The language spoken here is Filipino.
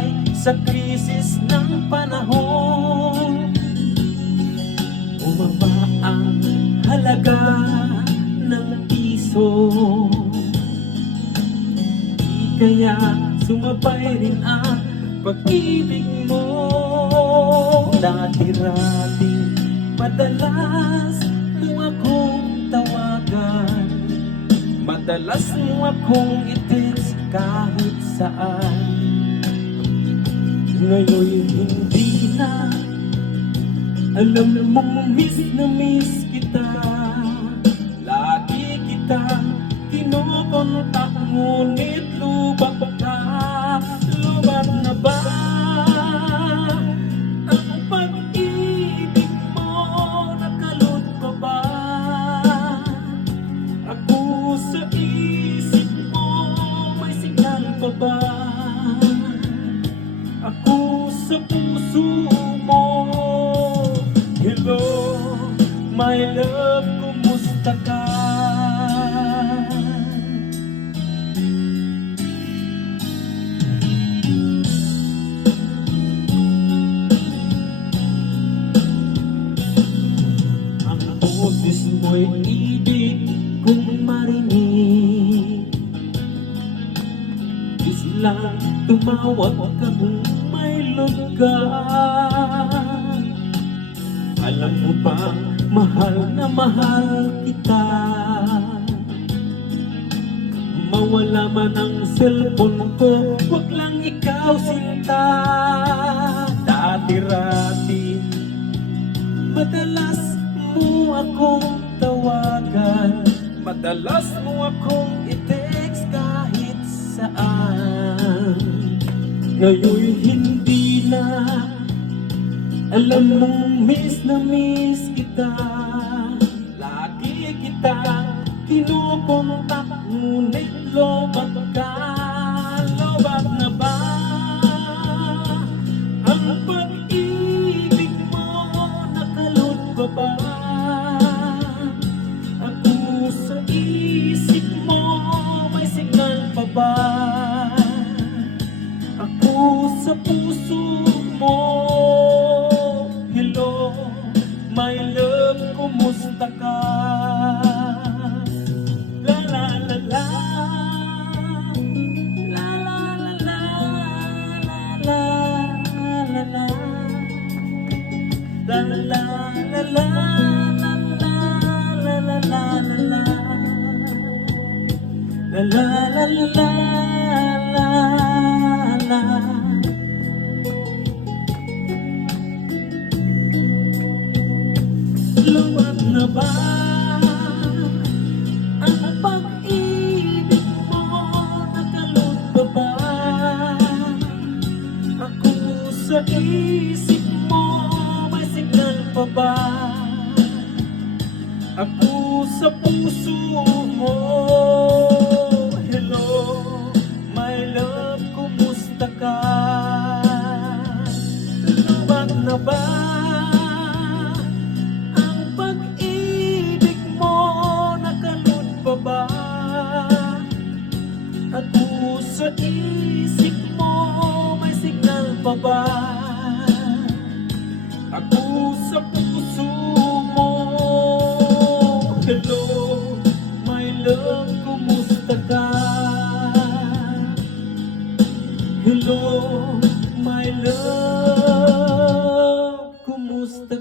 buhay sa krisis ng panahon. Bumaba ang halaga ng piso, di kaya sumabay rin ang pag-ibig mo. Dati-rati madalas mo akong tawagan, madalas mo akong i-text kahit saan. Ngayon'y hindi na, alam mong miss na miss kita. Lagi kitang kinukontak, ngunit lubak ka. Lubak na ba ang pag-ibig mo? Nakalot pa ba ako sa isip mo? May signal pa ba ako sa puso mo? Hello, my love, kumusta ka? Ang boses mo'y ibig kong marinig, is lang tumawag ka kung may lugar. Alam mo ba, mahal na mahal kita. Mawala man ang cellphone ko, wag lang ikaw sinta. Dati-rati madalas mo akong tawagan, madalas mo akong i-text kahit saan. Ngayon'y hindi na, alam mong miss na miss kita. Lagi kitang kinukontak, ngunit lobat ka. Lobat na ba ang pag-ibig mo? Nakalot pa ba ako sa isip mo? May signal pa ba ako sa puso mo? Hello, my love, kumusta ka? La la la la, la la la la, la la la la, la la la la, la la la la la, la la la la la la. Luwag na ba ang pag-ibig mo? Nakalot pa ba ako sa isip mo? May signal pa ba ako sa puso mo? Hello, my love, kumusta ka? Luwag na ba ako sa isip mo? May signal pa ba ako sa puso mo? Hello, my love, kumusta ka? Hello, my love, kumusta